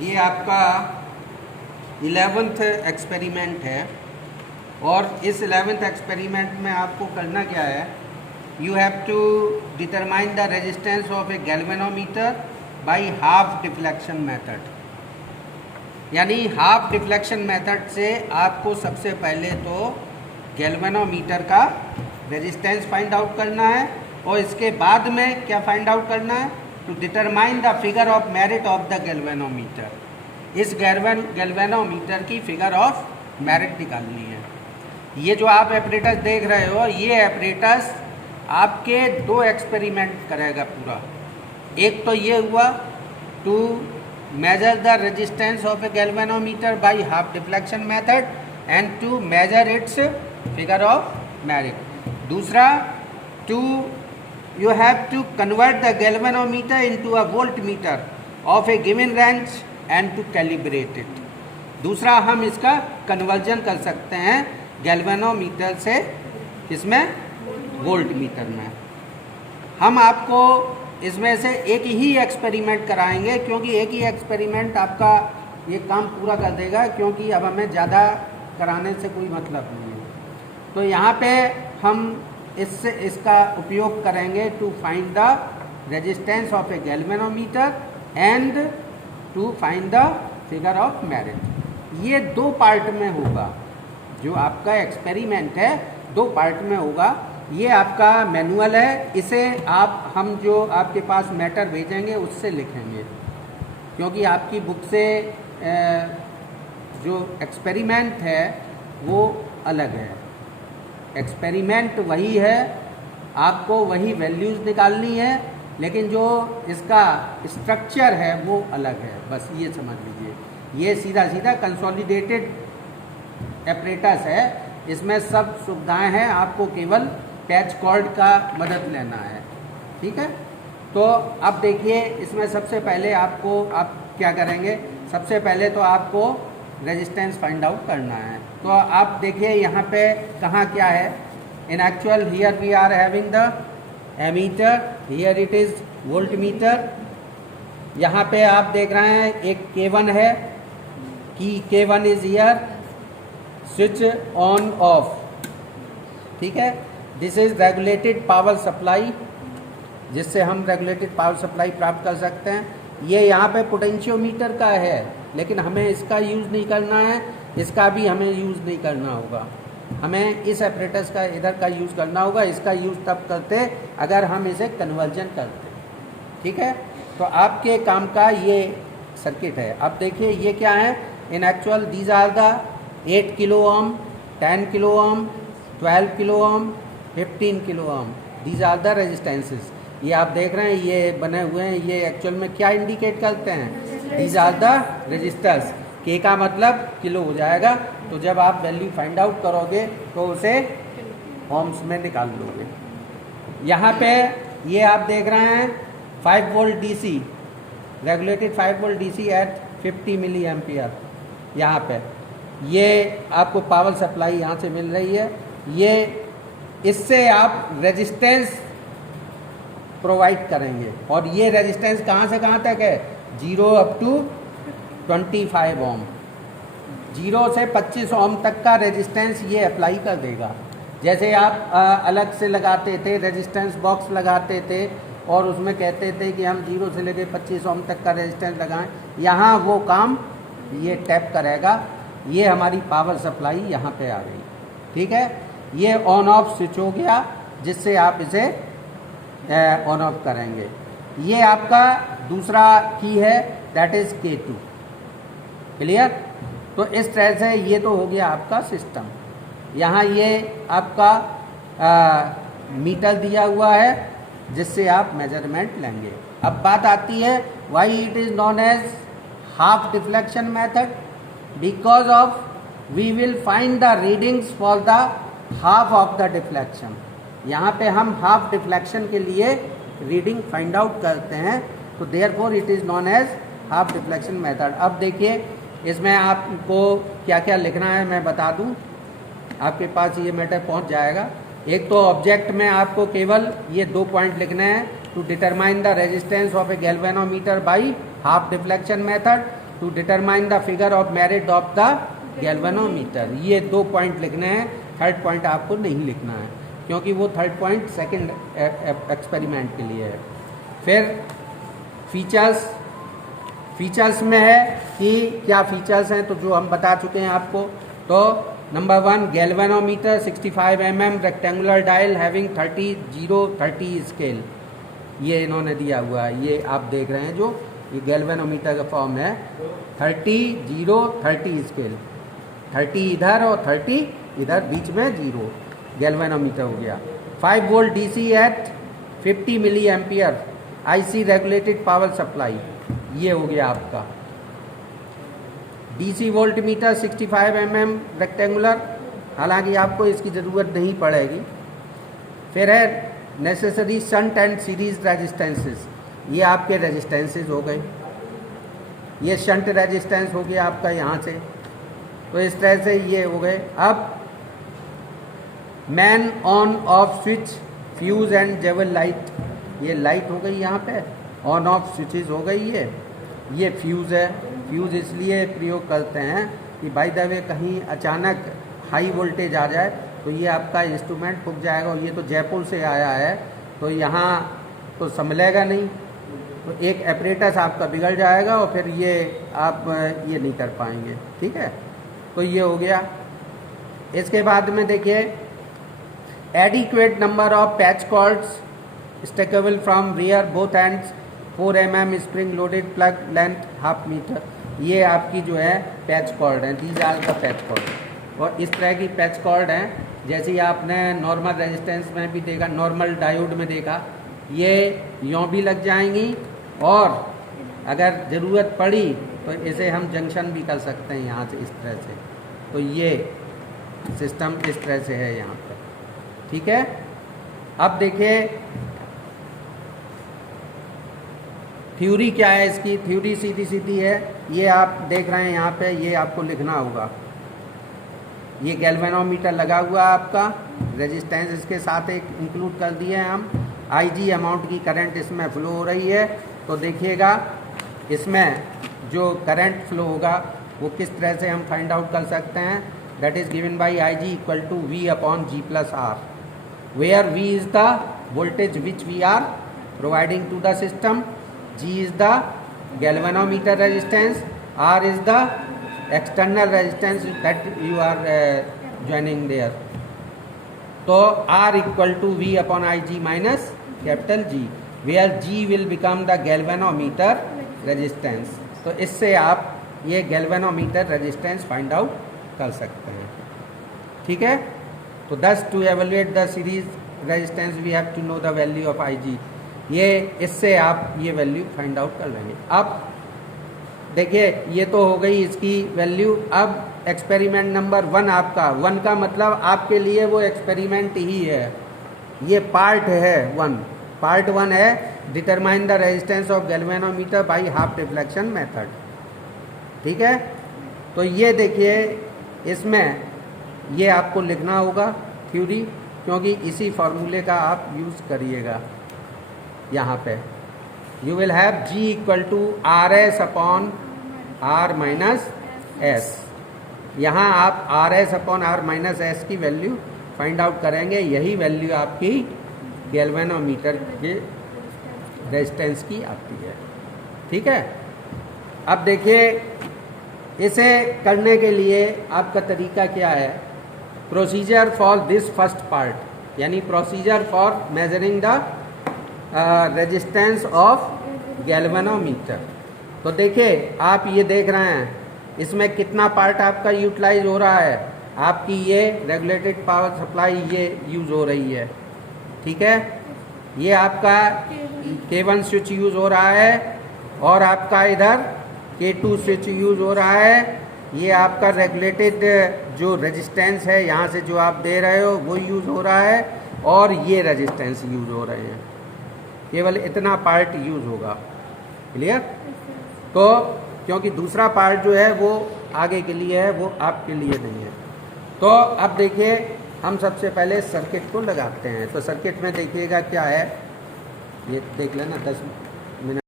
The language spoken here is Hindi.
ये आपका 11th एक्सपेरिमेंट है और इस 11th एक्सपेरिमेंट में आपको करना क्या है, you have to determine the resistance of a galvanometer by half deflection method. यानी हाफ डिफ्लेक्शन मेथड से आपको सबसे पहले तो गैल्वेनोमीटर का रेजिस्टेंस फाइंड आउट करना है और इसके बाद में क्या फाइंड आउट करना है, to determine the figure of merit of the galvanometer. इस गैल्वेनोमीटर की फिगर ऑफ मेरिट निकालनी है। ये जो आप एपरेटस देख रहे हो, ये एपरेटस आपके 2 एक्सपेरिमेंट करेगा पूरा। एक तो ये हुआ to measure the resistance of a galvanometer by half deflection method and to measure its figure of merit. दूसरा, to you have to convert the galvanometer into a voltmeter of a given range and to calibrate it. दूसरा हम इसका कन्वर्जन कर सकते हैं गैल्वेनोमीटर से, इसमें वोल्टमीटर में। हम आपको इसमें से एक ही एक्सपेरिमेंट कराएंगे क्योंकि एक ही एक्सपेरिमेंट आपका ये काम पूरा कर देगा, क्योंकि अब हमें ज़्यादा कराने से कोई मतलब नहीं है। तो यहाँ पे हम इसका उपयोग करेंगे to find the resistance of a galvanometer and to find the figure of merit. ये 2 पार्ट में होगा, जो आपका एक्सपेरिमेंट है 2 पार्ट में होगा। ये आपका मैनुअल है, इसे हम जो आपके पास मैटर भेजेंगे उससे लिखेंगे, क्योंकि आपकी बुक से जो एक्सपेरिमेंट है वो अलग है। एक्सपेरिमेंट वही है, आपको वही वैल्यूज़ निकालनी है, लेकिन जो इसका स्ट्रक्चर है वो अलग है। बस ये समझ लीजिए, ये सीधा सीधा कंसोलिडेटेड एपरेटस है, इसमें सब सुविधाएं हैं, आपको केवल पैच कॉर्ड का मदद लेना है। ठीक है, तो अब देखिए इसमें सबसे पहले आप क्या करेंगे, सबसे पहले तो आपको रेजिस्टेंस फाइंड आउट करना है। तो आप देखिए यहाँ पे कहाँ क्या है। In actual here we are having the ammeter, here it is voltmeter. यहाँ पे आप देख रहे हैं एक K1 है, कि K1 is here, switch on off. ठीक है, this is regulated power supply, जिससे हम रेगुलेटेड पावर सप्लाई प्राप्त कर सकते हैं। ये यहाँ पे पोटेंशियोमीटर का है, लेकिन हमें इसका यूज़ नहीं करना है, इसका भी हमें यूज़ नहीं करना होगा। हमें इस एपरेटस का इधर का यूज़ करना होगा। इसका यूज़ तब करते अगर हम इसे कन्वर्जन करते। ठीक है, तो आपके काम का ये सर्किट है। अब देखिए ये क्या है, in actual these are the 8 kilo ohm, 10 kilo ohm, 12 kilo ohm, 15 kilo ohm, these are the resistances. ये आप देख रहे हैं ये बने हुए हैं, ये एक्चुअल में क्या इंडिकेट करते हैं, दीज आर द रेजिस्टर्स। के का मतलब किलो हो जाएगा, तो जब आप वैल्यू फाइंड आउट करोगे तो उसे ओम्स में निकाल लोगे। यहाँ पे ये आप देख रहे हैं 5 volt DC, regulated 5 volt DC at 50 milliampere. यहाँ पे ये आपको पावर सप्लाई यहाँ से मिल रही है। ये इससे आप रेजिस्टेंस प्रोवाइड करेंगे, और ये रेजिस्टेंस कहाँ से कहाँ तक है, 0 अप टू 25 ओम। 0 से 25 ओम तक का रेजिस्टेंस ये अप्लाई कर देगा। जैसे आप अलग से लगाते थे, रेजिस्टेंस बॉक्स लगाते थे और उसमें कहते थे कि हम 0 से लेकर 25 ओम तक का रेजिस्टेंस लगाएं, यहाँ वो काम ये टैप करेगा। ये हमारी पावर सप्लाई यहाँ पे आ गई। ठीक है, ये ऑन ऑफ स्विच हो गया, जिससे आप इसे ऑन ऑफ करेंगे। ये आपका दूसरा की है, दैट इज़ K2। क्लियर, तो इस तरह से ये तो हो गया आपका सिस्टम। यहाँ ये आपका मीटर दिया हुआ है, जिससे आप मेजरमेंट लेंगे। अब बात आती है why it is known as half deflection method, because of we will find the readings for the half of the deflection. यहाँ पे हम हाफ डिफ्लेक्शन के लिए रीडिंग फाइंड आउट करते हैं, तो therefore it is known as half deflection method. अब देखिए इसमें आपको क्या क्या लिखना है मैं बता दूं, आपके पास ये मैटर पहुंच जाएगा। एक तो ऑब्जेक्ट में आपको केवल ये 2 पॉइंट लिखने हैं, to determine the resistance of a galvanometer by half deflection method, to determine the figure of merit of the galvanometer. ये 2 पॉइंट लिखने हैं, थर्ड पॉइंट आपको नहीं लिखना है, क्योंकि वो थर्ड पॉइंट सेकंड एक्सपेरिमेंट के लिए है। फिर फीचर्स में है कि क्या फीचर्स हैं, तो जो हम बता चुके हैं आपको। तो number 1, galvanometer 65 mm rectangular dial having 30 scale, ये इन्होंने दिया हुआ है, ये आप देख रहे हैं जो ये गैल्वेनोमीटर का फॉर्म है। 30 स्केल, 30 इधर और 30 इधर, बीच में 0 गैल्वेनोमीटर हो गया। 5 volt DC at 50 milliampere IC regulated power supply, ये हो गया आपका। DC voltmeter 65 mm rectangular, हालांकि आपको इसकी ज़रूरत नहीं पड़ेगी। फिर है necessary shunt and series resistances, ये आपके रेजिस्टेंसेस हो गए। ये शंट रेजिस्टेंस हो गया आपका यहाँ से, तो इस तरह से ये हो गए। अब main on off switch, fuse and jewel light, ये लाइट हो गई यहाँ पे, ऑन ऑफ स्विचेस हो गई। ये फ्यूज़ है, फ्यूज़ इसलिए प्रयोग करते हैं कि बाय द वे कहीं अचानक हाई वोल्टेज आ जाए तो ये आपका इंस्ट्रूमेंट फूक जाएगा, और ये तो जयपुर से आया है तो यहाँ तो संभलेगा नहीं, तो एक एपरेटस आपका बिगड़ जाएगा और फिर ये आप ये नहीं कर पाएंगे। ठीक है, तो ये हो गया। इसके बाद में देखिए adequate number of patch cords stackable from rear both ends, 4 mm spring loaded plug length 1/2 meter, ये आपकी जो है पैच कॉर्ड है, these are the patch cord. और इस तरह की पैच कॉर्ड हैं, जैसे ही आपने नॉर्मल रेजिस्टेंस में भी देखा, नॉर्मल डायोड में देखा, ये यूँ भी लग जाएंगी, और अगर ज़रूरत पड़ी तो इसे हम जंक्शन भी कर सकते हैं यहाँ से इस तरह से। तो ये सिस्टम इस तरह से है यहाँ पर। ठीक है, अब देखिए थ्योरी क्या है इसकी। थ्योरी सीधी है, ये आप देख रहे हैं यहाँ पे, ये आपको लिखना होगा। ये गैल्वेनोमीटर लगा हुआ है आपका, रेजिस्टेंस इसके साथ एक इंक्लूड कर दिए हैं हम। IG अमाउंट की करंट इसमें फ्लो हो रही है, तो देखिएगा इसमें जो करंट फ्लो होगा वो किस तरह से हम फाइंड आउट कर सकते हैं। That is given by IG equal to V/G+R, where V is the voltage which we are providing to the system, G is the galvanometer resistance, R is the external resistance that you are joining there. तो R equal to V/IG minus capital G, where G will become the galvanometer resistance. तो इससे आप ये galvanometer resistance find out कर सकते हैं। ठीक है, तो thus to evaluate the series resistance we have to know the value of IG। ये इससे आप ये वैल्यू फाइंड आउट कर लेंगे। अब देखिए ये तो हो गई इसकी वैल्यू। अब एक्सपेरिमेंट नंबर 1 आपका, 1 का मतलब आपके लिए वो एक्सपेरिमेंट ही है, ये पार्ट है 1। पार्ट 1 है determine the resistance of galvanometer by half reflection method. ठीक है, तो ये देखिए इसमें ये आपको लिखना होगा थ्योरी, क्योंकि इसी फार्मूले का आप यूज़ करिएगा। यहाँ पे you will have G equal to RS/R-S। यहाँ आप RS/R-S की वैल्यू फाइंड आउट करेंगे, यही वैल्यू आपकी गैल्वेनोमीटर के रेजिस्टेंस की आती है। ठीक है, अब देखिए इसे करने के लिए आपका तरीका क्या है। Procedure for this first part, यानी procedure for measuring the resistance of galvanometer. तो देखिए आप ये देख रहे हैं इसमें कितना पार्ट आपका यूटिलाइज हो रहा है। आपकी ये रेगुलेटेड पावर सप्लाई ये यूज़ हो रही है। ठीक है, ये आपका K1 स्विच यूज़ हो रहा है, और आपका इधर K2 स्विच यूज़ हो रहा है। ये आपका रेगुलेटेड जो रेजिस्टेंस है यहाँ से जो आप दे रहे हो वो यूज़ हो रहा है, और ये रेजिस्टेंस यूज़ हो रहे हैं। केवल इतना पार्ट यूज़ होगा। क्लियर? तो क्योंकि दूसरा पार्ट जो है वो आगे के लिए है, वो आपके लिए नहीं है। तो अब देखिए हम सबसे पहले सर्किट को लगाते हैं। तो सर्किट में देखिएगा क्या है, ये देख लेना 10